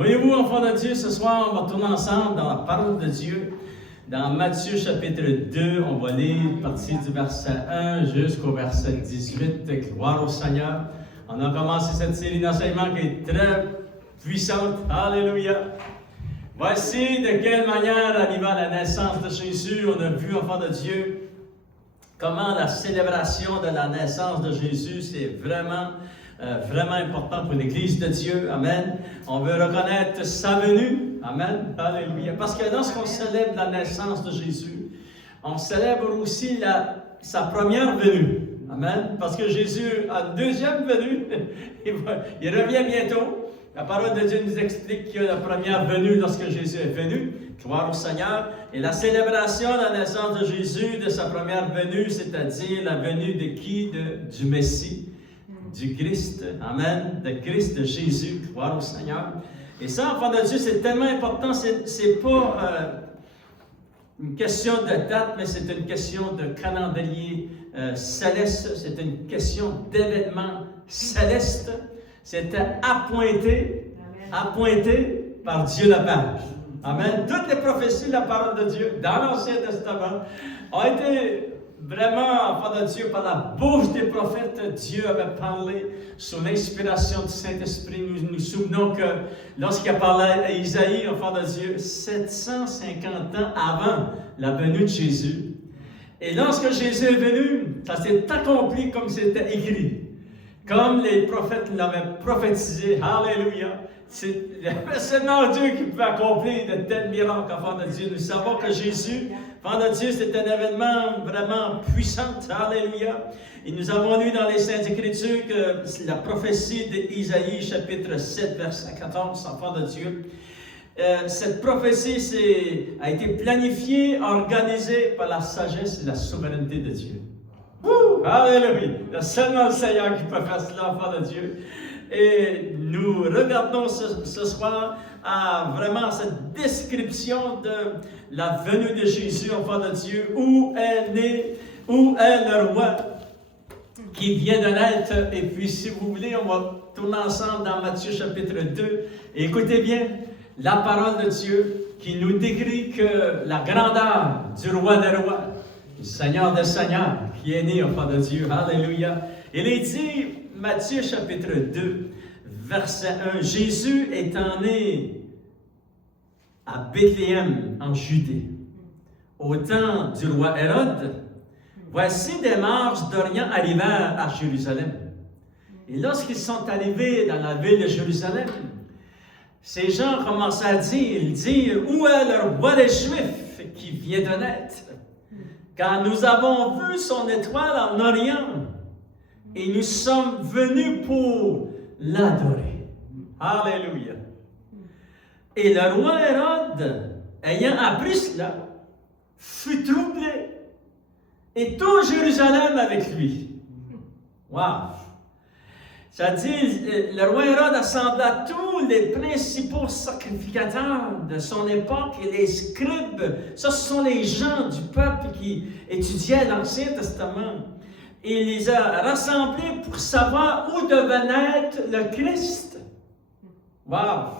Voyez-vous, enfants de Dieu, ce soir, on va tourner ensemble dans la parole de Dieu. Dans Matthieu chapitre 2, on va lire à partir du verset 1 jusqu'au verset 18. Gloire au Seigneur. On a commencé cette série d'enseignements qui est très puissante. Alléluia. Voici de quelle manière, arrivant à la naissance de Jésus, on a vu, enfants de Dieu, comment la célébration de la naissance de Jésus, c'est vraiment important pour l'Église de Dieu. Amen. On veut reconnaître sa venue. Amen. Alléluia. Parce que lorsqu'on célèbre la naissance de Jésus, on célèbre aussi sa première venue. Amen. Parce que Jésus a une deuxième venue. Il revient bientôt. La parole de Dieu nous explique que la première venue, lorsque Jésus est venu, gloire au Seigneur, et la célébration de la naissance de Jésus, de sa première venue, c'est-à-dire la venue de qui? Du Messie. Du Christ, Amen, de Christ, de Jésus, gloire au Seigneur. Et ça, enfant de Dieu, c'est tellement important, c'est pas une question de date, mais c'est une question de calendrier céleste, c'est une question d'événement céleste. C'était appointé par Dieu le Père. Amen. Toutes les prophéties de la parole de Dieu dans l'Ancien Testament ont été vraiment, enfant de Dieu, par la bouche des prophètes, Dieu avait parlé sous l'inspiration du Saint-Esprit. Nous nous souvenons que lorsqu'il a parlé à Isaïe, enfant de Dieu, 750 ans avant la venue de Jésus. Et lorsque Jésus est venu, ça s'est accompli comme c'était écrit. Comme les prophètes l'avaient prophétisé. Alléluia. C'est seulement Dieu qui peut accomplir de tels miracles, enfant de Dieu. Nous savons que Jésus, enfant de Dieu, c'est un événement vraiment puissant. Alléluia. Et nous avons lu dans les Saintes Écritures que la prophétie d'Isaïe, chapitre 7, verset 14, enfant de Dieu. Cette prophétie a été planifiée, organisée par la sagesse et la souveraineté de Dieu. Alléluia! Il y a seulement le Seigneur qui peut faire cela, enfant de Dieu. Et nous regardons ce soir à vraiment cette description de la venue de Jésus, enfant de Dieu, où est né, où est le roi qui vient de naître. Et puis, si vous voulez, on va tourner ensemble dans Matthieu chapitre 2. Et écoutez bien la parole de Dieu qui nous décrit que la grandeur du roi des rois, du Seigneur des seigneurs, qui est né, enfant de Dieu. Alléluia. Il est dit, Matthieu chapitre 2, verset 1, Jésus étant né à Bethléem, en Judée, au temps du roi Hérode, voici des mages d'Orient arrivèrent à Jérusalem. Et lorsqu'ils sont arrivés dans la ville de Jérusalem, ces gens commencent à dire, où est le roi des Juifs qui vient de naître? Car nous avons vu son étoile en Orient et nous sommes venus pour l'adorer. Alléluia. Et le roi Hérode, ayant appris cela, fut troublé et tout Jérusalem avec lui. Wow! Ça dit, le roi Hérode assembla tous les principaux sacrificateurs de son époque et les scribes. Ça, ce sont les gens du peuple qui étudiaient l'Ancien Testament. Et il les a rassemblés pour savoir où devait naître le Christ. Wow!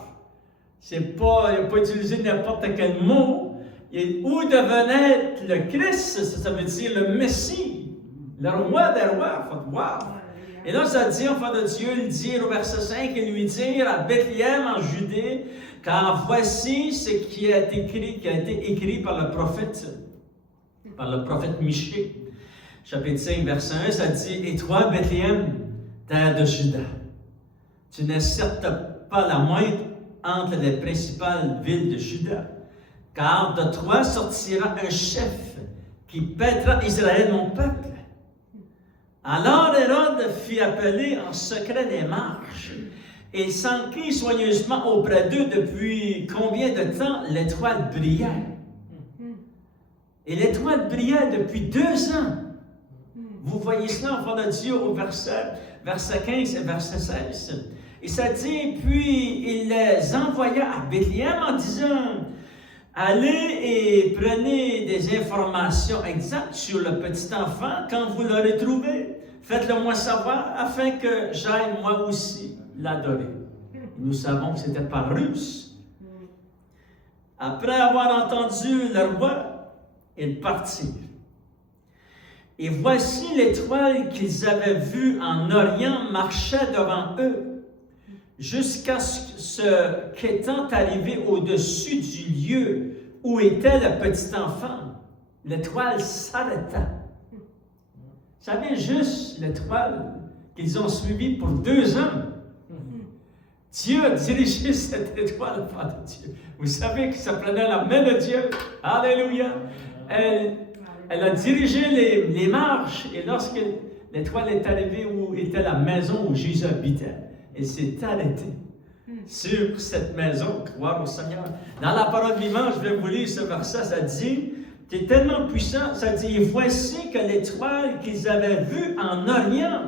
Il n'a pas utilisé n'importe quel mot. Et où devait naître le Christ, ça veut dire le Messie, le roi des rois. Wow! Et là, ça dit, enfant de Dieu, il dit au verset 5, il lui dit à Bethléem en Judée, car voici ce qui a été écrit par le prophète Michée. Chapitre 5, verset 1, ça dit, et toi, Bethléem, terre de Juda, tu n'es certes pas la moindre entre les principales villes de Juda, car de toi sortira un chef qui paîtra Israël, mon peuple. Alors Hérode fit appeler en secret les mages et s'enquit soigneusement auprès d'eux depuis combien de temps l'étoile brillait. Et l'étoile brillait depuis 2 ans. Vous voyez cela, enfant de Dieu, au verset 15 et verset 16. Et ça dit, puis il les envoya à Bethléem en disant, allez et prenez des informations exactes sur le petit enfant quand vous l'aurez trouvé. Faites-le moi savoir afin que j'aille moi aussi l'adorer. Nous savons que c'était par ruse. Après avoir entendu le roi, ils partirent. Et voici l'étoile qu'ils avaient vue en Orient marchait devant eux, jusqu'à ce qu'étant arrivé au-dessus du lieu où était le petit enfant, l'étoile s'arrêta. Vous savez, juste l'étoile qu'ils ont suivie pour 2 ans. Dieu a dirigé cette étoile par Dieu. Vous savez que ça prenait la main de Dieu. Alléluia. Elle a dirigé les marches et lorsque l'étoile est arrivée où était la maison où Jésus habitait, elle s'est arrêtée sur cette maison. Gloire au Seigneur. Dans la parole vivante, je vais vous lire ce verset, ça dit, c'est tellement puissant, ça dit, « Voici que l'étoile qu'ils avaient vue en Orient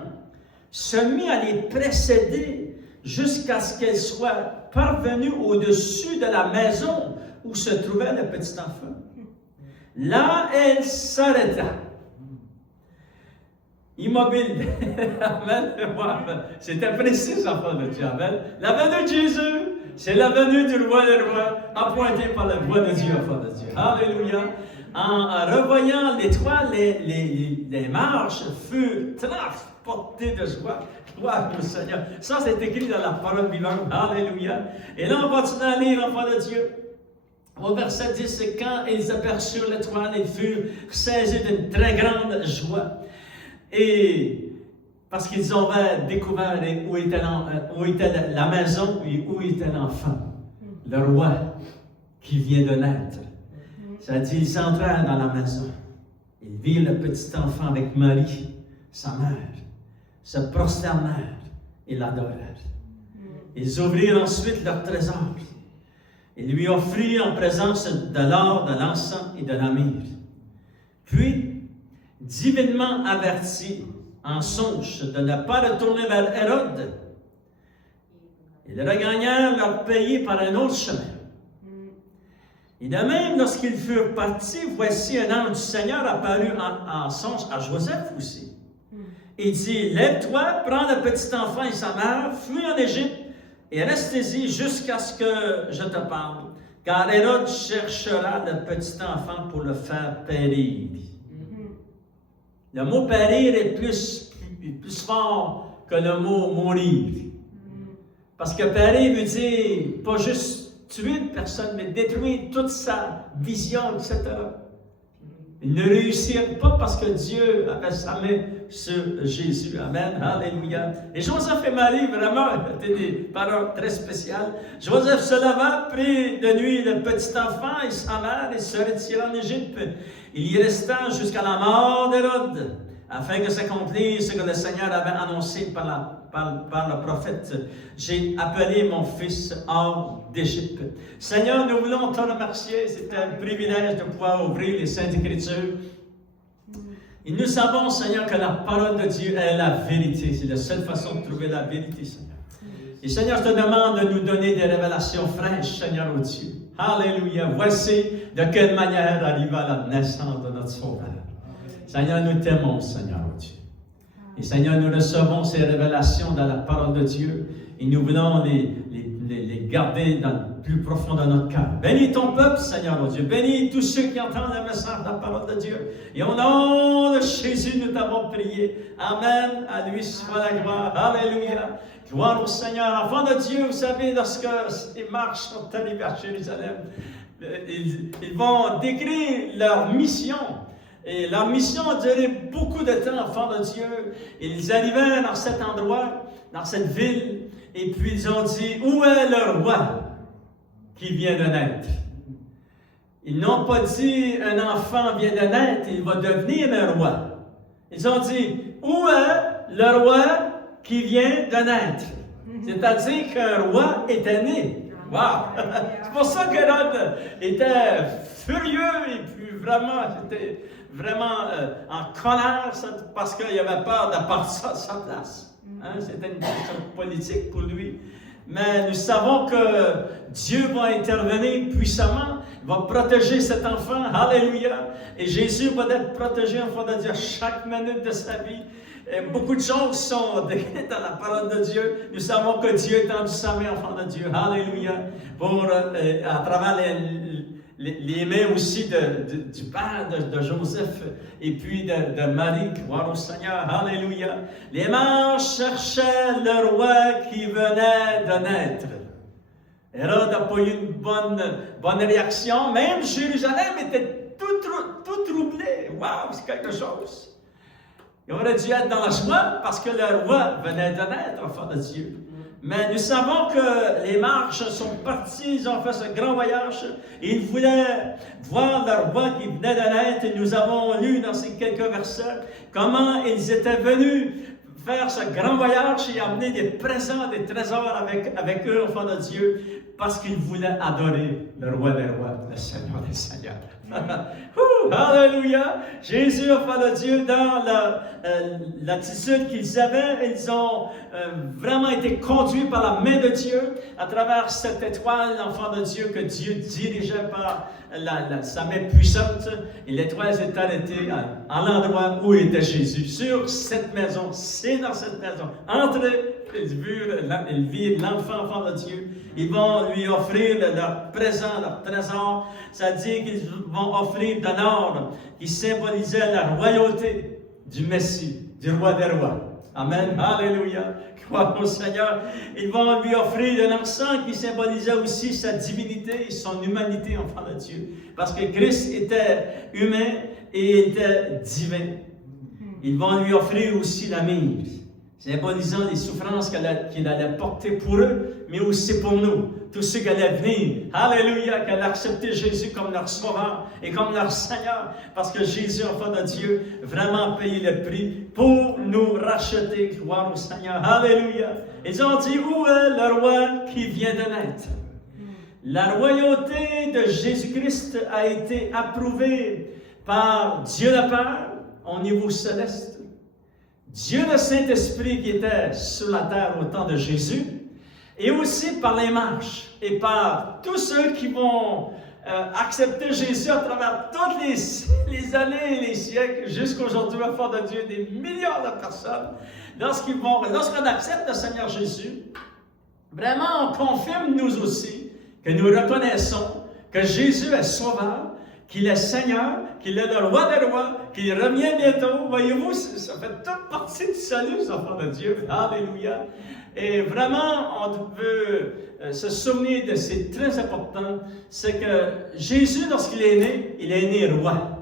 se mit à les précéder jusqu'à ce qu'elle soit parvenue au-dessus de la maison où se trouvait le petit enfant. Là, elle s'arrêta. Immobile. Amen. C'était précis, enfant de Dieu. Amen. La venue de Jésus, c'est la venue du roi des rois, appointée par la voix de Dieu, enfant de Dieu. Alléluia. En revoyant l'étoile, les marches furent transportées de joie. Gloire au Seigneur. Ça, c'est écrit dans la parole vivante. Alléluia. Et là, on continue à lire, enfant de Dieu. Au verset 10, c'est quand ils aperçurent l'étoile, ils furent saisis d'une très grande joie. Et parce qu'ils avaient découvert où était la maison et où était l'enfant, le roi qui vient de naître. Ça dit, ils entrèrent dans la maison. Ils virent le petit enfant avec Marie, sa mère, se prosternèrent et l'adorèrent. Ils ouvrirent ensuite leur trésor. Ils lui offrirent en présence de l'or, de l'encens et de la myrrhe. Puis, divinement avertis en songe de ne pas retourner vers Hérode, ils regagnèrent leur pays par un autre chemin. Et de même, lorsqu'ils furent partis, voici un ange du Seigneur apparut en songe à Joseph aussi. Il dit, « Lève-toi, prends le petit enfant et sa mère, fuis en Égypte, et restez-y jusqu'à ce que je te parle, car Hérode cherchera le petit enfant pour le faire périr. » Le mot « périr » est plus fort que le mot « mourir ». Parce que périr veut dire pas juste tuer une personne, mais détruire toute sa vision, etc. Ils ne réussirent pas parce que Dieu avait sa main sur Jésus. Amen. Alléluia. Et Joseph et Marie, vraiment, c'était des paroles très spéciales. Joseph se leva, prit de nuit le petit enfant et sa mère et se retira en Égypte. Il y resta jusqu'à la mort d'Hérode, afin que s'accomplisse ce que le Seigneur avait annoncé par le prophète. J'ai appelé mon fils hors d'Égypte. Seigneur, nous voulons te remercier. C'est un privilège de pouvoir ouvrir les Saintes Écritures. Et nous savons, Seigneur, que la parole de Dieu est la vérité. C'est la seule façon de trouver la vérité, Seigneur. Et Seigneur, je te demande de nous donner des révélations fraîches, Seigneur, au Dieu. Alléluia. Voici de quelle manière arriva la naissance de notre Sauveur. Seigneur, nous t'aimons, Seigneur, oh Dieu. Et Seigneur, nous recevons ces révélations dans la parole de Dieu et nous voulons les garder dans le plus profond de notre cœur. Bénis ton peuple, Seigneur, oh Dieu. Bénis tous ceux qui entendent le message de la parole de Dieu. Et au nom de Jésus, nous t'avons prié. Amen. À lui soit la gloire. Alléluia. Gloire au Seigneur. Enfants de Dieu, vous savez, lorsque les marches sont arrivées à Jérusalem, ils vont décrire leur mission. Et leur mission a duré beaucoup de temps, enfants de Dieu. Ils arrivaient dans cet endroit, dans cette ville, et puis ils ont dit, où est le roi qui vient de naître? Ils n'ont pas dit, un enfant vient de naître, il va devenir un roi. Ils ont dit, où est le roi qui vient de naître? C'est-à-dire qu'un roi était né. Wow! C'est pour ça qu'Hérode était furieux et puis vraiment, c'était vraiment en colère parce qu'il avait peur de partir à sa place. Hein? C'était une question politique pour lui. Mais nous savons que Dieu va intervenir puissamment, va protéger cet enfant. Alléluia! Et Jésus va être protégé, il faut dire, chaque minute de sa vie. beaucoup de choses sont décrites dans la parole de Dieu. Nous savons que Dieu a tendu sa main, enfant de Dieu. Alléluia. Pour, à travers les mains aussi du père de Joseph et puis de Marie, gloire au Seigneur. Alléluia. Les mages cherchaient le roi qui venait de naître. Hérode n'a pas eu une bonne réaction. Même Jérusalem était tout troublé. Waouh, c'est quelque chose. Il aurait dû être dans la joie parce que le roi venait de naître, enfant de Dieu. Mais nous savons que les marches sont partis, ils ont fait ce grand voyage. Et ils voulaient voir le roi qui venait de naître. Et nous avons lu dans ces quelques versets comment ils étaient venus faire ce grand voyage et amener des présents, des trésors avec eux, enfants de Dieu, parce qu'ils voulaient adorer le roi des rois, le Seigneur des seigneurs. Alléluia! Jésus, enfant de Dieu, dans l'attitude qu'ils avaient, ils ont vraiment été conduits par la main de Dieu à travers cette étoile, enfant de Dieu, que Dieu dirigeait par sa main puissante. Et l'étoile s'est arrêtée à l'endroit où était Jésus, sur cette maison. C'est dans cette maison. Entrez, ils vivent l'enfant, enfant de Dieu. Ils vont lui offrir leur présent, leur trésor. Ça dit qu'ils vont offrir de l'or qui symbolisait la royauté du Messie, du roi des rois. Amen. Alléluia. Crois au Seigneur. Ils vont lui offrir de l'encens qui symbolisait aussi sa divinité et son humanité, enfant de Dieu. Parce que Christ était humain et était divin. Ils vont lui offrir aussi la myrrhe, symbolisant les souffrances qu'il allait porter pour eux, mais aussi pour nous, tous ceux qui allaient venir. Alléluia, qui allaient accepter Jésus comme leur sauveur et comme leur Seigneur, parce que Jésus, enfant de Dieu, vraiment a payé le prix pour nous racheter. Gloire au Seigneur. Alléluia. Ils ont dit, où est le roi qui vient de naître? La royauté de Jésus-Christ a été approuvée par Dieu le Père au niveau céleste. Dieu le Saint-Esprit qui était sur la terre au temps de Jésus, et aussi par les marches et par tous ceux qui vont accepter Jésus à travers toutes les années et les siècles, jusqu'à aujourd'hui, enfant de Dieu, des millions de personnes. Lorsqu'on accepte le Seigneur Jésus, vraiment on confirme nous aussi que nous reconnaissons que Jésus est sauveur, qu'il est Seigneur, qu'il est le roi des rois, qu'il revient bientôt. Voyez-vous, ça fait toute partie du salut, les enfants de Dieu. Alléluia. Et vraiment, on peut se souvenir de c'est très important, c'est que Jésus, lorsqu'il est né roi.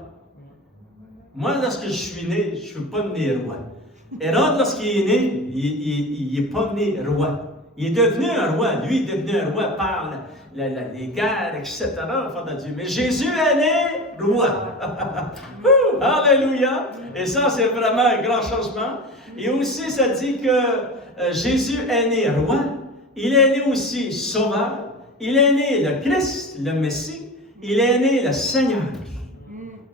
Moi, lorsque je suis né, je ne suis pas né roi. Hérode, lorsqu'il est né, il n'est pas né roi. Il est devenu un roi. Lui, il est devenu un roi par les guerres, etc., enfant de Dieu. Mais Jésus est né roi. Alléluia! Et ça, c'est vraiment un grand changement. Et aussi, ça dit que Jésus est né roi. Il est né aussi sauveur. Il est né le Christ, le Messie. Il est né le Seigneur.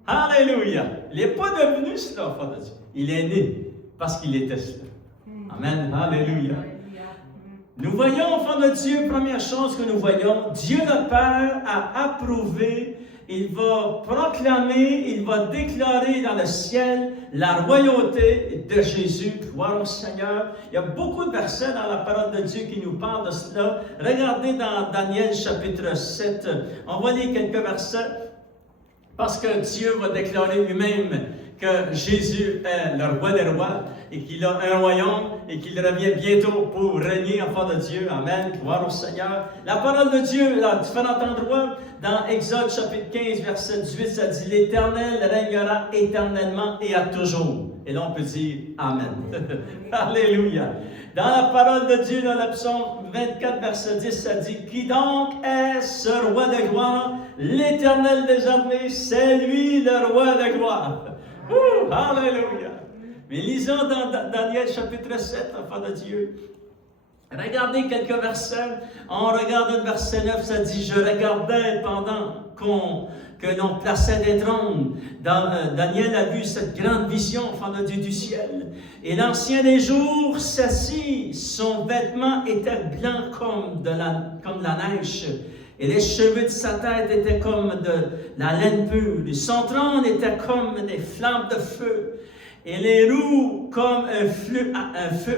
Alléluia! Il n'est pas devenu cela, enfant de Dieu. Il est né parce qu'il était cela. Amen. Alléluia. Nous voyons, enfants de Dieu, première chose que nous voyons, Dieu le Père a approuvé, il va proclamer, il va déclarer dans le ciel la royauté de Jésus. Gloire au Seigneur. Il y a beaucoup de versets dans la parole de Dieu qui nous parlent de cela. Regardez dans Daniel chapitre 7, on va lire quelques versets, parce que Dieu va déclarer lui-même que Jésus est le roi des rois et qu'il a un royaume et qu'il revient bientôt pour régner, enfant de Dieu. Amen. Gloire au Seigneur. La parole de Dieu, à différents endroits, dans Exode chapitre 15, verset 18, ça dit « L'Éternel régnera éternellement et à toujours. » Et là, on peut dire « Amen. » Alléluia. Dans la parole de Dieu, dans le psaume 24, verset 10, ça dit « Qui donc est ce roi de gloire? L'Éternel des armées, c'est lui le roi de gloire. » Alléluia! Mais lisons dans Daniel chapitre 7, enfant de Dieu. Regardez quelques versets. On regarde le verset 9, ça dit « Je regardais pendant que l'on plaçait des trônes. » Daniel a vu cette grande vision, enfant de Dieu, du ciel. Et l'ancien des jours s'assit, son vêtement était blanc comme la neige. Et les cheveux de sa tête étaient comme de la laine pure. Et son trône était comme des flammes de feu. et les roues comme un feu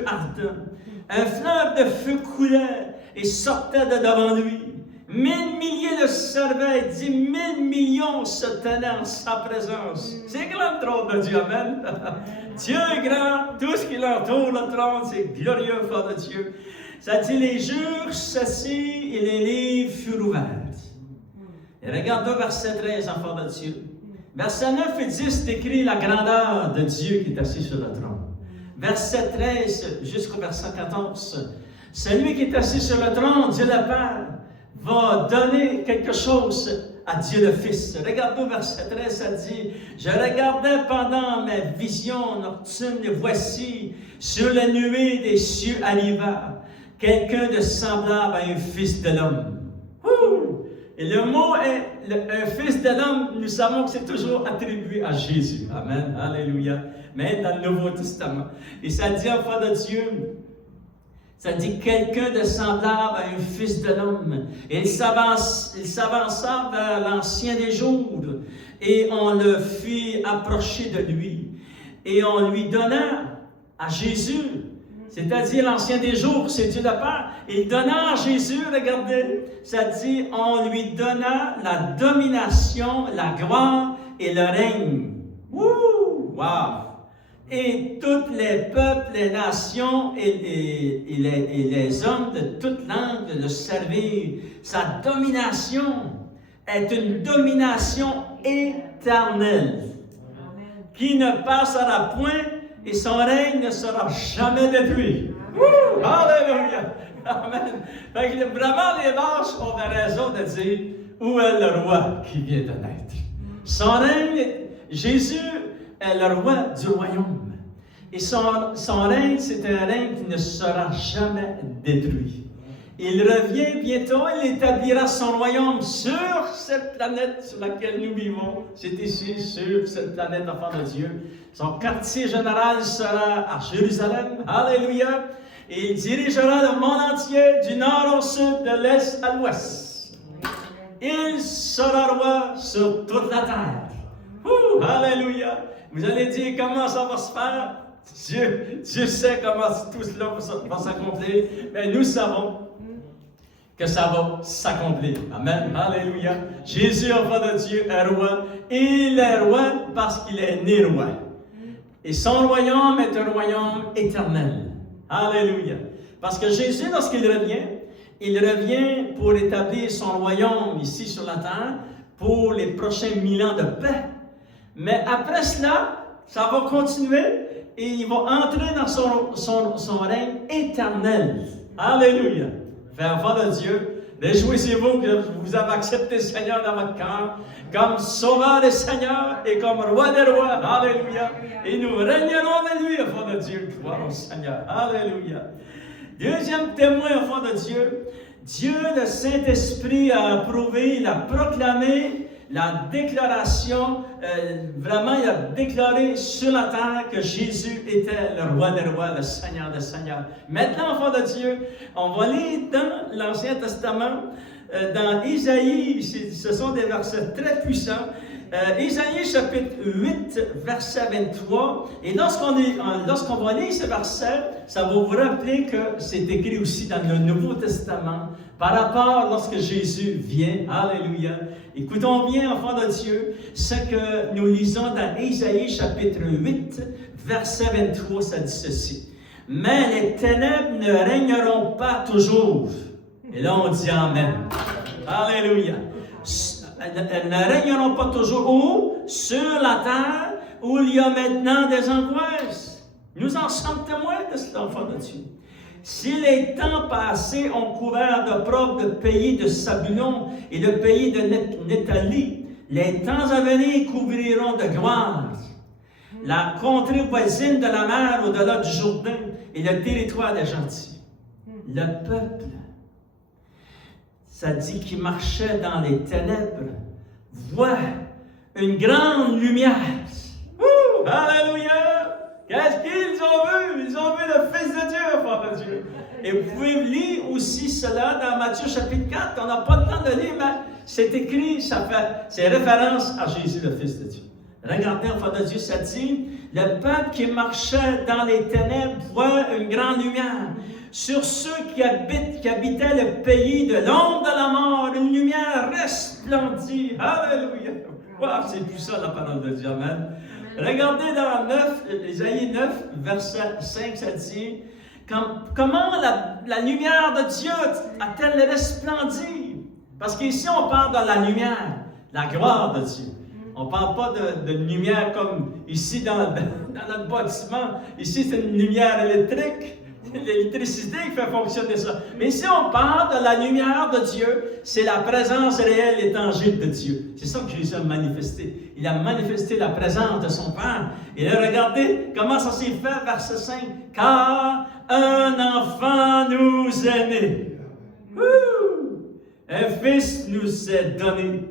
ardent. Un fleuve de feu coulait et sortait de devant lui. 1000 milliers de cerveilles, 10 000 millions se tenaient en sa présence. C'est grand le trône de Dieu, amen. Dieu est grand, tout ce qui l'entoure, le trône, c'est glorieux, Fort de Dieu. Ça dit, les jours s'assit et les livres furent ouverts. Et regarde verset 13, enfant de Dieu. Verset 9 et 10 décrit la grandeur de Dieu qui est assis sur le trône. Verset 13 jusqu'au verset 14. Celui qui est assis sur le trône, Dieu le Père, va donner quelque chose à Dieu le Fils. Regardez verset 13, ça dit, « Je regardais pendant mes visions nocturnes, et voici, sur les nuées des cieux arriva quelqu'un de semblable à un fils de l'homme. » Et le mot est, un fils de l'homme, nous savons que c'est toujours attribué à Jésus. Amen, alléluia. Mais dans le Nouveau Testament. Et ça dit, enfant de Dieu, ça dit quelqu'un de semblable à un fils de l'homme. Et il s'avança vers l'ancien des jours, et on le fit approcher de lui. Et on lui donna à Jésus, c'est-à-dire l'ancien des jours, c'est Dieu le Père. Il donna à Jésus, regardez, ça dit, on lui donna la domination, la gloire et le règne. Wouh! Wow! Et tous les peuples, les nations et les hommes de toute langue de le servir. Sa domination est une domination éternelle qui ne passera point et son règne ne sera jamais détruit. Alléluia! Amen! Fait que vraiment, les vaches ont des raisons de dire où est le roi qui vient de naître. Son règne, Jésus est le roi du royaume. Et son règne, c'est un règne qui ne sera jamais détruit. Il revient bientôt, il établira son royaume sur cette planète sur laquelle nous vivons. C'est ici, sur cette planète, enfant de Dieu. Son quartier général sera à Jérusalem. Alléluia! Et il dirigera le monde entier, du nord au sud, de l'est à l'ouest. Il sera roi sur toute la terre. Alléluia! Vous allez dire comment ça va se faire? Dieu sait comment tout cela va s'accomplir, mais nous savons que ça va s'accomplir. Amen. Alléluia. Jésus, enfant de Dieu, est roi. Il est roi parce qu'il est né roi. Et son royaume est un royaume éternel. Alléluia. Parce que Jésus, lorsqu'il revient, il revient pour établir son royaume ici sur la terre pour les prochains 1000 ans de paix. Mais après cela, ça va continuer et il va entrer dans son règne éternel. Alléluia. Enfants de Dieu, réjouissez-vous que vous avez accepté le Seigneur dans votre cœur comme sauveur des seigneurs et comme roi des rois. Alléluia. Et nous régnerons avec lui, enfants de Dieu. Gloire au Seigneur. Alléluia. Deuxième témoin, enfants de Dieu. Dieu, le Saint-Esprit, a approuvé, il a proclamé la déclaration, vraiment, il a déclaré sur la terre que Jésus était le roi des rois, le Seigneur des seigneurs. Maintenant, enfants de Dieu, on va lire dans l'Ancien Testament, dans Isaïe, ce sont des versets très puissants. Isaïe chapitre 8, verset 23. Et lorsqu'on va lire ce verset, ça va vous rappeler que c'est écrit aussi dans le Nouveau Testament par rapport lorsque Jésus vient. Alléluia. Écoutons bien, enfants de Dieu, ce que nous lisons dans Isaïe chapitre 8, verset 23, ça dit ceci. Mais les ténèbres ne régneront pas toujours. Et là, on dit Amen. Alléluia. Elles ne régneront pas toujours où? Sur la terre, où il y a maintenant des angoisses. Nous en sommes témoins de cet enfant de Dieu. Si les temps passés ont couvert d'opprobre le pays de Sabulon et le pays de Nephtali, les temps à venir couvriront de gloire la contrée voisine de la mer au-delà du Jourdain et le territoire des gentils. Le peuple, ça dit qu'il marchait dans les ténèbres, voit une grande lumière. Alléluia! Qu'est-ce qu'ils ont vu? Ils ont vu le Fils de Dieu, enfant de Dieu. Et vous pouvez lire aussi cela dans Matthieu chapitre 4. On n'a pas le temps de lire, mais c'est écrit, c'est référence à Jésus, le Fils de Dieu. Regardez, enfants de Dieu, ça dit, le peuple qui marchait dans les ténèbres voit une grande lumière. Sur ceux qui habitaient le pays de l'ombre de la mort, une lumière resplendit. Alléluia! Wow, c'est puissant la parole de Dieu, amen. Regardez dans Ésaïe 9, verset 5, ça dit, comment la lumière de Dieu a-t-elle resplendi? Parce qu'ici, on parle de la lumière, la gloire de Dieu. On ne parle pas de lumière comme ici dans notre bâtiment. Ici, c'est une lumière électrique. L'électricité qui fait fonctionner ça. Mais ici, on parle de la lumière de Dieu. C'est la présence réelle et tangible de Dieu. C'est ça que Jésus a manifesté. Il a manifesté la présence de son Père. Et là, regardez comment ça s'est fait, verset 5. Car un enfant nous est né. Un fils nous est donné.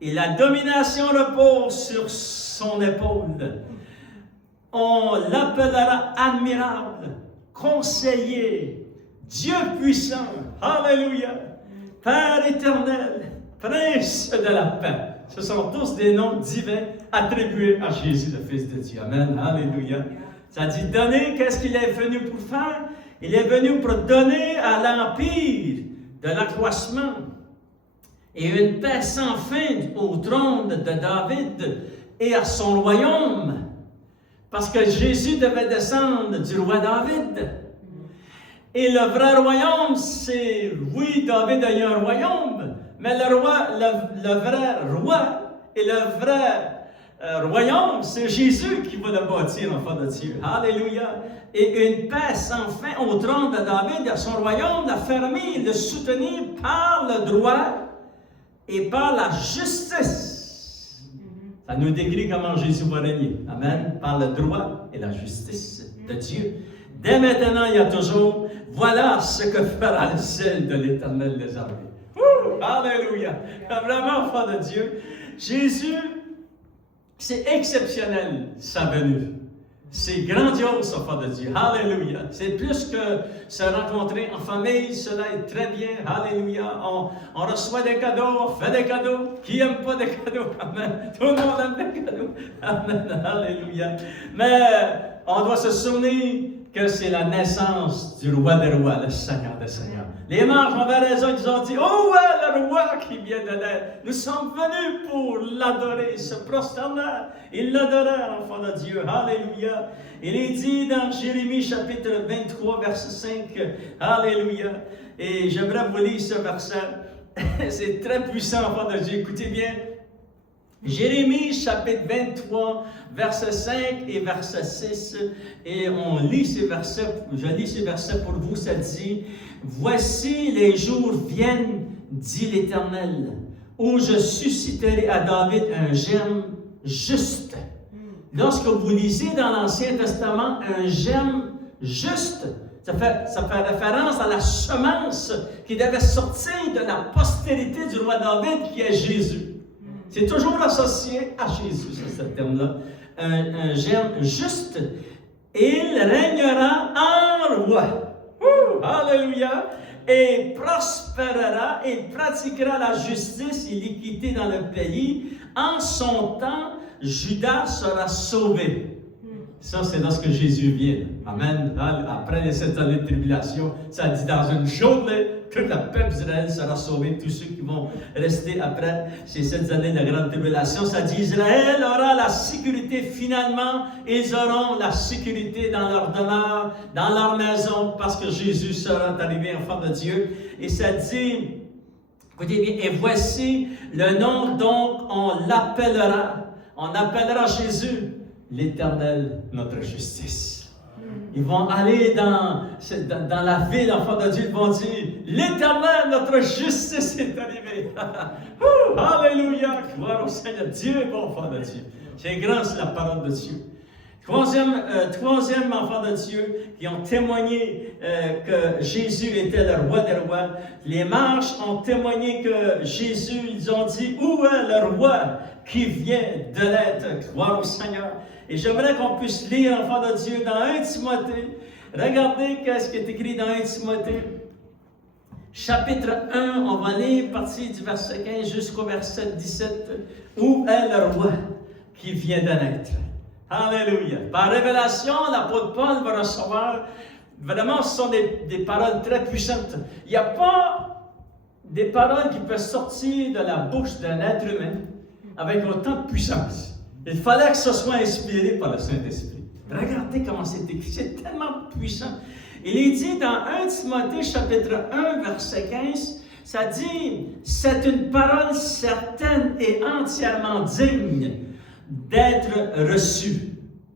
Et la domination repose sur son épaule. On l'appellera admirable, conseiller, Dieu puissant, alléluia, Père éternel, Prince de la paix. Ce sont tous des noms divins attribués à Jésus, le Fils de Dieu. Amen, alléluia. Ça dit donner, qu'est-ce qu'il est venu pour faire? Il est venu pour donner à l'empire de l'accroissement et une paix sans fin au trône de David et à son royaume. Parce que Jésus devait descendre du roi David. Et le vrai royaume, c'est, oui, David a eu un royaume, mais le vrai roi et le vrai royaume, c'est Jésus qui va le bâtir, enfant de Dieu. Alléluia. Et une paix sans fin au trône de David et à son royaume, l'affermir, le soutenir par le droit et par la justice. Ça nous décrit comment Jésus va régner. Amen. Par le droit et la justice de Dieu. Dès maintenant, il y a toujours, voilà ce que fera le ciel de l'Éternel des armées. Alléluia. Vraiment, enfant de Dieu, Jésus, c'est exceptionnel, sa venue. C'est grandiose, enfant de Dieu. Alléluia. C'est plus que se rencontrer en famille, cela est très bien. Alléluia. On reçoit des cadeaux, on fait des cadeaux. Qui n'aime pas des cadeaux? Amen. Tout le monde aime des cadeaux. Amen. Alléluia. Mais on doit se souvenir que c'est la naissance du roi des rois, le Seigneur des seigneurs. Les mages avaient raison, ils ont dit, oh ouais, le roi qui vient de naître. Nous sommes venus pour l'adorer, se prosterner. Ils l'adorèrent, enfant de Dieu. Alléluia. Il est dit dans Jérémie chapitre 23, verset 5. Alléluia. Et j'aimerais vous lire ce verset. C'est très puissant, enfant de Dieu. Écoutez bien. Jérémie chapitre 23, verset 5 et verset 6, et on lit ces versets, je lis ces versets pour vous, ça dit, « Voici les jours viennent, dit l'Éternel, où je susciterai à David un germe juste. » Lorsque vous lisez dans l'Ancien Testament un germe juste, ça fait référence à la semence qui devait sortir de la postérité du roi David qui est Jésus. C'est toujours associé à Jésus, ce terme-là. Un germe juste. Il régnera en roi. Alléluia. Et prospérera et pratiquera la justice et l'équité dans le pays. En son temps, Judas sera sauvé. Ça, c'est lorsque Jésus vient. Amen. Après les 7 années de tribulation, ça dit dans une journée, que le peuple d'Israël sera sauvé. Tous ceux qui vont rester après ces 7 années de la grande tribulation, ça dit Israël aura la sécurité finalement. Ils auront la sécurité dans leur demeure, dans leur maison, parce que Jésus sera arrivé, enfant de Dieu. Et ça dit, écoutez bien, et voici le nom donc on appellera Jésus l'Éternel, notre justice. Ils vont aller dans la ville, enfant de Dieu, ils vont dire, l'Éternel, notre justice est arrivée. Alléluia, gloire au Seigneur. Dieu est bon, enfant de Dieu. C'est grand, c'est la parole de Dieu. Troisième enfant de Dieu qui ont témoigné que Jésus était le roi des rois. Les marches ont témoigné que Jésus, ils ont dit, où est le roi qui vient de l'être? Gloire au Seigneur. Et j'aimerais qu'on puisse lire, enfant de Dieu, dans 1 Timothée. Regardez qu'est-ce qui est écrit dans 1 Timothée. Chapitre 1, on va lire partir du verset 15 jusqu'au verset 17. Où est le roi? qui vient de naître. Alléluia. Par révélation, l'apôtre Paul va recevoir, vraiment, ce sont des paroles très puissantes. Il n'y a pas des paroles qui peuvent sortir de la bouche d'un être humain avec autant de puissance. Il fallait que ce soit inspiré par le Saint-Esprit. Regardez comment c'est écrit, c'est tellement puissant. Il est dit dans 1 Timothée chapitre 1, verset 15, ça dit, c'est une parole certaine et entièrement digne d'être reçue.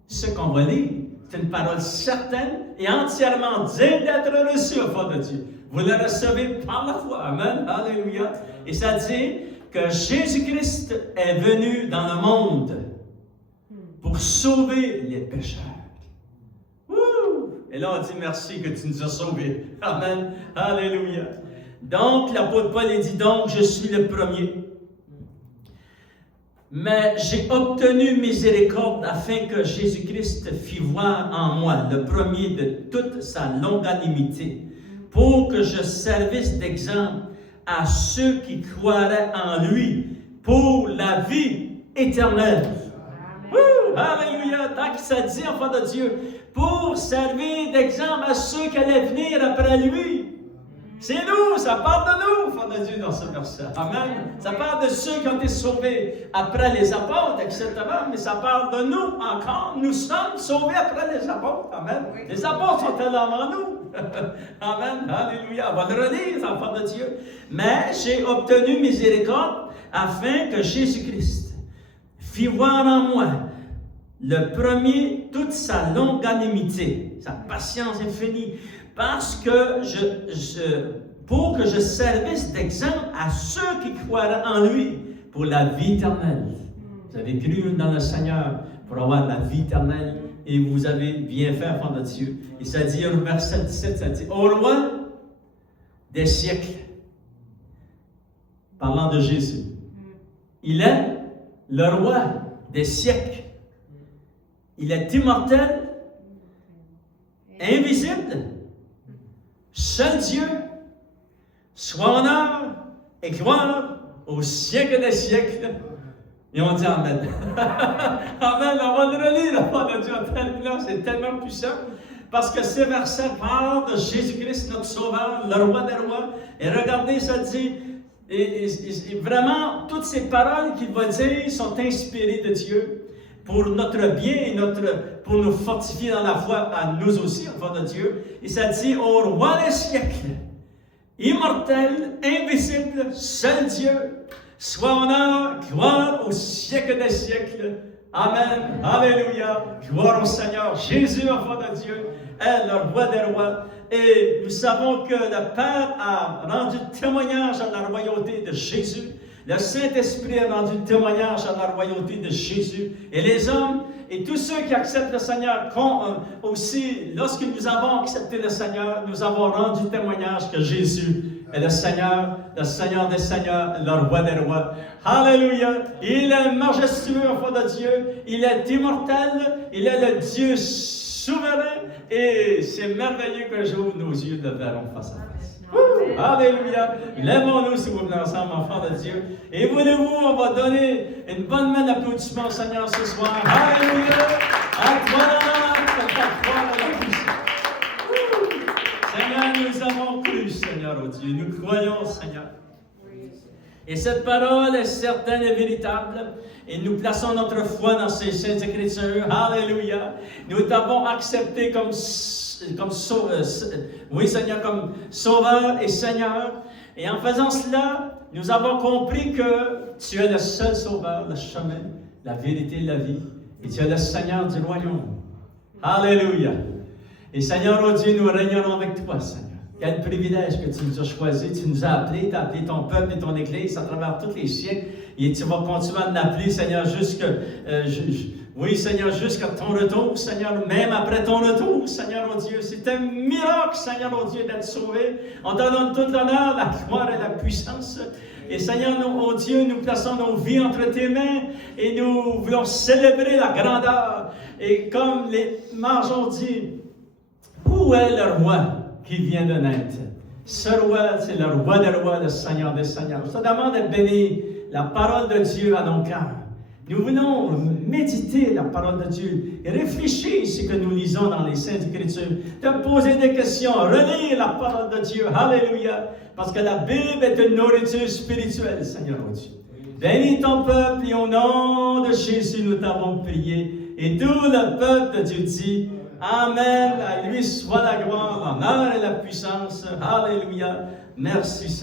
Ce qu'on va lire, c'est une parole certaine et entièrement digne d'être reçue au fond de Dieu. Vous la recevez par la foi. Amen. Alléluia. Et ça dit que Jésus-Christ est venu dans le monde pour sauver les pécheurs. Wouh! Et là, on dit merci que tu nous as sauvés. Amen. Alléluia. Donc, l'apôtre Paul dit donc, je suis le premier. Mais j'ai obtenu miséricorde afin que Jésus-Christ fît voir en moi le premier de toute sa longanimité, pour que je servisse d'exemple à ceux qui croiraient en lui pour la vie éternelle. Alléluia! Tant que ça dit, enfant de Dieu, pour servir d'exemple à ceux qui allaient venir après lui. C'est nous, ça parle de nous, enfant de Dieu, dans ce verset. Amen. Ça parle de ceux qui ont été sauvés après les apôtres, etc. Mais ça parle de nous encore. Nous sommes sauvés après les apôtres. Amen. Les apôtres sont allés avant nous. Amen. Alléluia. On va le relire, enfant de Dieu. Mais j'ai obtenu miséricorde afin que Jésus-Christ fit voir en moi le premier toute sa longanimité, sa patience infinie, parce que pour que je servisse d'exemple à ceux qui croiraient en lui pour la vie éternelle. Vous avez cru dans le Seigneur pour avoir la vie éternelle et vous avez bien fait, enfant de Dieu. Et ça dit au verset 17, ça dit, au roi des siècles, parlant de Jésus, il est le roi des siècles. Il est immortel, invisible, seul Dieu, soit honneur et gloire au siècle des siècles. Et on dit Amen. Amen, on va le relire, l'enfant de Dieu. C'est tellement puissant. Parce que ces versets parlent de Jésus-Christ, notre Sauveur, le roi des rois. Et regardez, ça dit, et vraiment, toutes ces paroles qu'il va dire sont inspirées de Dieu pour notre bien et pour nous fortifier dans la foi à nous aussi, enfants de Dieu. Et ça dit, au roi des siècles, immortel, invisible, seul Dieu, soit honneur, gloire au siècle des siècles. Amen. Alléluia. Gloire au Seigneur. Jésus, enfant de Dieu, est le roi des rois. Et nous savons que le Père a rendu témoignage à la royauté de Jésus. Le Saint-Esprit a rendu témoignage à la royauté de Jésus. Et les hommes et tous ceux qui acceptent le Seigneur, aussi, lorsque nous avons accepté le Seigneur, nous avons rendu témoignage que Jésus est le Seigneur des Seigneurs, le roi des rois. Alléluia! Il est majestueux, enfant de Dieu. Il est immortel. Il est le Dieu souverain. Et c'est merveilleux qu'un jour nos yeux le verront face à face. Alléluia! Lèvons-nous, s'il vous plaît, ensemble, enfants de Dieu. Et voulez-vous, on va donner une bonne main d'applaudissement au Seigneur ce soir. Alléluia! À toi la puissance. Seigneur, nous avons cru, Seigneur, oh Dieu. Nous croyons, Seigneur. Et cette parole est certaine et véritable. Et nous plaçons notre foi dans ces saintes Écritures. Alléluia! Nous t'avons accepté comme Sauveur et Seigneur. Et en faisant cela, nous avons compris que tu es le seul Sauveur, le chemin, la vérité et la vie. Et tu es le Seigneur du royaume. Alléluia! Et Seigneur, oh Dieu, nous régnerons avec toi, Seigneur. Quel privilège que tu nous as choisi, tu nous as appelés, tu as appelé ton peuple et ton Église à travers tous les siècles. Et tu vas continuer à l'appeler, Seigneur, jusqu'à ton retour, Seigneur, même après ton retour, Seigneur, oh Dieu. C'est un miracle, Seigneur, oh Dieu, d'être sauvé. On te donne tout l'honneur, la gloire et la puissance. Et Seigneur, oh Dieu, nous plaçons nos vies entre tes mains et nous voulons célébrer la grandeur. Et comme les mages ont dit, où est le roi qui vient de naître? Ce roi, c'est le roi des rois, le Seigneur des seigneurs. Je te demande de bénir la parole de Dieu à nos cœurs. Nous venons méditer la parole de Dieu et réfléchir ce que nous lisons dans les Saintes Écritures, te poser des questions, relire la parole de Dieu. Alléluia! Parce que la Bible est une nourriture spirituelle, Seigneur mon Dieu. Bénis ton peuple et au nom de Jésus, nous t'avons prié. Et tout le peuple de Dieu dit, Amen, à lui soit la gloire, l'honneur et la puissance. Alléluia. Merci Seigneur.